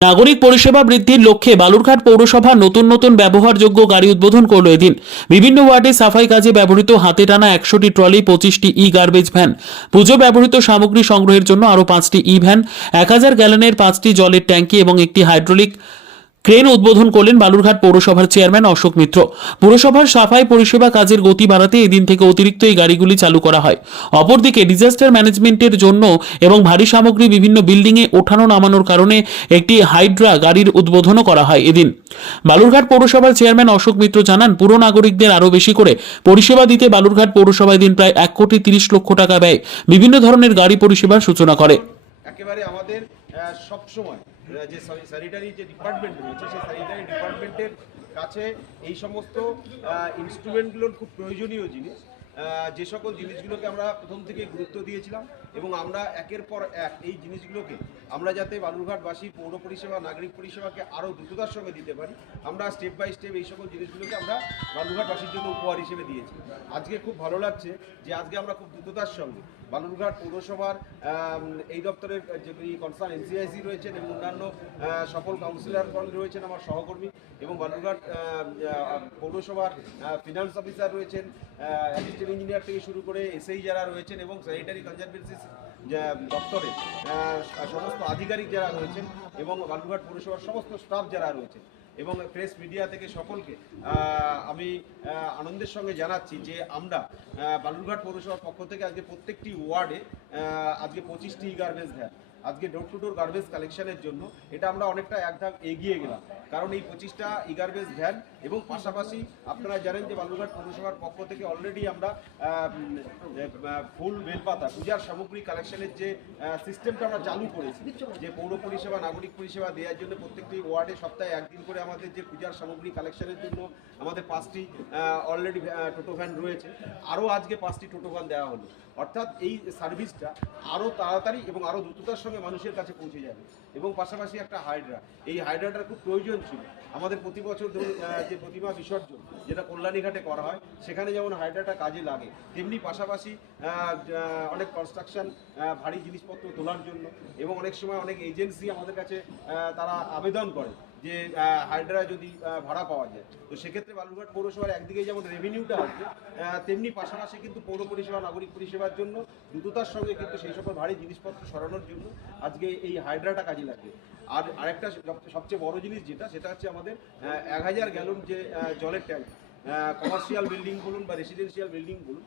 নাগরিক পরিষেবা বৃদ্ধির লক্ষ্যে বালুরঘাট পৌরসভা নতুন নতুন ব্যবহারযোগ্য গাড়ি উদ্বোধন করল এদিন। বিভিন্ন ওয়ার্ডে সাফাই কাজে ব্যবহৃত হাতে টানা একশোটি ট্রলি, পঁচিশটি ই গার্বেজ ভ্যান পুজো ব্যবহৃত সামগ্রী সংগ্রহের জন্য আরও পাঁচটি ই ভ্যান এক হাজার গ্যালনের পাঁচটি জলের ট্যাঙ্কি এবং একটি হাইড্রোলিক ক্রেন উদ্বোধন করলেন বালুরঘাট পৌরসভার চেয়ারম্যান অশোক মিত্র। পুরসভার সাফাই পরিষেবা কাজের গতি বাড়াতে এদিন থেকে অতিরিক্ত এই গাড়িগুলি চালু করা হয়। অপরদিকে ডিজাস্টার ম্যানেজমেন্টের জন্য এবং ভারী সামগ্রী বিভিন্ন বিল্ডিংয়ে ওঠানো নামানোর কারণে একটি হাইড্রা গাড়ির উদ্বোধনও করা হয় এদিন। বালুরঘাট পৌরসভার চেয়ারম্যান অশোক মিত্র জানান, পুর নাগরিকদের আরও বেশি করে পরিষেবা দিতে বালুরঘাট পৌরসভায় দিন প্রায় এক কোটি তিরিশ লক্ষ টাকা ব্যয় বিভিন্ন ধরনের গাড়ি পরিষেবার সূচনা করে। একেবারে আমাদের সব সময় যে স্যানিটারি যে ডিপার্টমেন্ট রয়েছে, সেই স্যানিটারি ডিপার্টমেন্টের কাছে এই সমস্ত ইনস্ট্রুমেন্টগুলোর খুব প্রয়োজনীয় জিনিস। যে সকল জিনিসগুলোকে আমরা প্রথম থেকে গুরুত্ব দিয়েছিলাম এবং আমরা একের পর এক এই জিনিসগুলোকে আমরা যাতে বালুরঘাটবাসী পৌর পরিষেবা, নাগরিক পরিষেবাকে আরও দ্রুততার সঙ্গে দিতে পারি, আমরা স্টেপ বাই স্টেপ এই সকল জিনিসগুলোকে আমরা বালুরঘাটবাসীর জন্য উপহার হিসেবে দিয়েছি। আজকে খুব ভালো লাগছে যে আজকে আমরা খুব দ্রুততার সঙ্গে বালুরঘাট পৌরসভার এই দপ্তরের যে কনসার্ন এনসিআইসি রয়েছেন এবং অন্যান্য সকল কাউন্সিলরগণ রয়েছেন আমার সহকর্মী এবং বালুরঘাট পৌরসভার ফিনান্স অফিসার রয়েছেন অ্যাসিস্ট্যান্ট ইঞ্জিনিয়ার থেকে শুরু করে এসআই যারা রয়েছেন এবং স্যানিটারি কনজারভেন্সি দপ্তরে সমস্ত আধিকারিক যারা রয়েছেন এবং বালুরঘাট পৌরসভার সমস্ত স্টাফ যারা রয়েছেন এবং প্রেস মিডিয়া থেকে সকলকে আমি আনন্দের সঙ্গে জানাচ্ছি যে আমরা বালুরঘাট পৌরসভার পক্ষ থেকে আজকে প্রত্যেকটি ওয়ার্ডে আজকে পঁচিশটি গার্বেজ ভ্যান আজকে ডোর টু ডোর গার্বেজ কালেকশনের জন্য, এটা আমরা অনেকটা এক ধাপ এগিয়ে গেলাম। কারণ এই পঁচিশটা ই গার্বেজ ভ্যান এবং পাশাপাশি আপনারা জানেন যে বালুরঘাট পৌরসভার পক্ষ থেকে অলরেডি আমরা ফুল বেলপাতা, পূজার সামগ্রী কালেকশনের যে সিস্টেমটা আমরা চালু করেছি, যে পৌর পরিষেবা, নাগরিক পরিষেবা দেওয়ার জন্য প্রত্যেকটি ওয়ার্ডে সপ্তাহে একদিন করে আমাদের যে পূজার সামগ্রী কালেকশনের জন্য আমাদের পাঁচটি অলরেডি টোটো ভ্যান রয়েছে। আরও আজকে পাঁচটি টোটো ভ্যান দেওয়া হলো। অর্থাৎ এই সার্ভিসটা আরও তাড়াতাড়ি এবং আরও দ্রুততার সঙ্গে মানুষের কাছে পৌঁছে যাবে। এবং পাশাপাশি একটা হাইড্রা এই হাইড্রাটার খুব প্রয়োজন ছিল। আমাদের প্রতি বছর ধরুন যে প্রতিমা বিসর্জন, যেটা কল্যাণীঘাটে করা হয়, সেখানে যেমন হাইড্রাটা কাজে লাগে, তেমনি পাশাপাশি অনেক কনস্ট্রাকশন ভারী জিনিসপত্র তোলার জন্য। এবং অনেক সময় অনেক এজেন্সি আমাদের কাছে তারা আবেদন করে। যে হাইড্রা যদি ভাড়া পাওয়া যায়। তো সেক্ষেত্রে বালুরঘাট পৌরসভার একদিকে যেমন রেভিনিউটা আসবে তেমনি পাশাপাশি কিন্তু পৌর পরিষেবা, নাগরিক পরিষেবার জন্য দ্রুততার সঙ্গে কিন্তু সেই সকল ভারী জিনিসপত্র সরানোর জন্য আজকে এই হাইড্রাটা কাজে লাগবে। আর আরেকটা সবচেয়ে বড় জিনিস যেটা, সেটা হচ্ছে আমাদের এক হাজার গ্যালন যে জলের ট্যাঙ্ক কমার্শিয়াল বিল্ডিং বলুন বা রেসিডেন্সিয়াল বিল্ডিং বলুন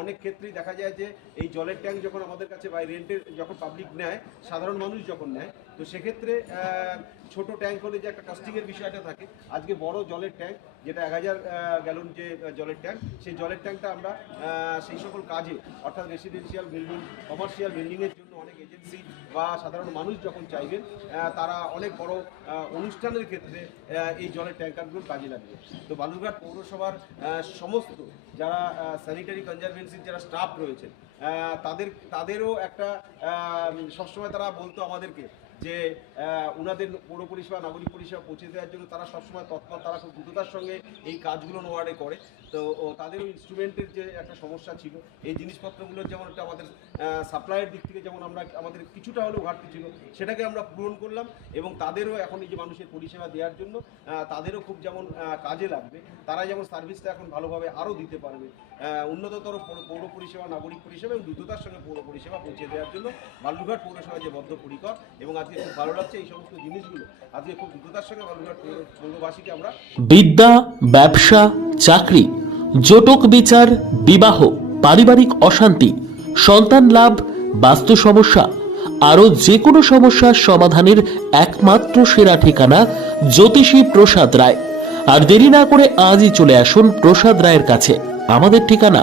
অনেক ক্ষেত্রেই দেখা যায় যে এই জলের ট্যাঙ্ক যখন আমাদের কাছে বাই রেন্টের যখন পাবলিক নেয়, সাধারণ মানুষ যখন নেয়, তো সেক্ষেত্রে ছোট ট্যাঙ্ক হলে যে একটা কস্টিংয়ের বিষয়টা থাকে। আজকে বড় জলের ট্যাঙ্ক, যেটা এক হাজার গ্যালন যে জলের ট্যাঙ্ক, সেই জলের ট্যাঙ্কটা আমরা সেই সকল কাজে, অর্থাৎ রেসিডেন্সিয়াল বিল্ডিং কমার্শিয়াল বিল্ডিংয়ের জন্য অনেক এজেন্সি বা সাধারণ মানুষ যখন চাইবেন তারা অনেক বড় অনুষ্ঠানের ক্ষেত্রে এই জলের ট্যাঙ্কারগুলো কাজে লাগবে তো বালুরঘাট পৌরসভার সমস্ত যারা স্যানিটারি কনজারভেন্সির যারা স্টাফ রয়েছেন আহ, তাদের, তাদেরও একটা সবসময় তারা বলতো আমাদেরকে যে ওনাদের পৌর পরিষেবা, নাগরিক পরিষেবা পৌঁছে দেওয়ার জন্য তারা সবসময় তৎপর, তারা খুব দ্রুততার সঙ্গে এই কাজগুলো ওয়ার্ডে করে। তো তাদেরও ইনস্ট্রুমেন্টের যে একটা সমস্যা ছিল, এই জিনিসপত্রগুলোর যেমন একটা আমাদের সাপ্লাইয়ের দিক থেকে যেমন আমরা, আমাদের কিছুটা হলেও ঘাটতি ছিল, সেটাকে আমরা পূরণ করলাম এবং তাদেরও এখন এই যে মানুষের পরিষেবা দেওয়ার জন্য তাদেরও খুব যেমন কাজে লাগবে, তারা যেমন সার্ভিসটা এখন ভালোভাবে আরও দিতে পারবে। উন্নততর পৌর পরিষেবা, নাগরিক পরিষেবা এবং দ্রুততার সঙ্গে পৌর পরিষেবা পৌঁছে দেওয়ার জন্য বালুরঘাট পৌরসভা যে বদ্ধপরিকর এবং আজকে খুব ভালো লাগছে এই সমস্ত জিনিসগুলো, আজকে খুব দ্রুততার সঙ্গে বালুরঘাট পৌরবাসীকে আমরা বিদ্যা, ব্যবসা, চাকরি, জটক বিচার, বিবাহ, পারিবারিক অশান্তি, সন্তান লাভ, বাস্তু সমস্যা, আরও যে কোনো সমস্যার সমাধানের একমাত্র সেরা ঠিকানা জ্যোতিষী প্রসাদ রায়। আর দেরি না করে আজই চলে আসুন প্রসাদ রায়ের কাছে। আমাদের ঠিকানা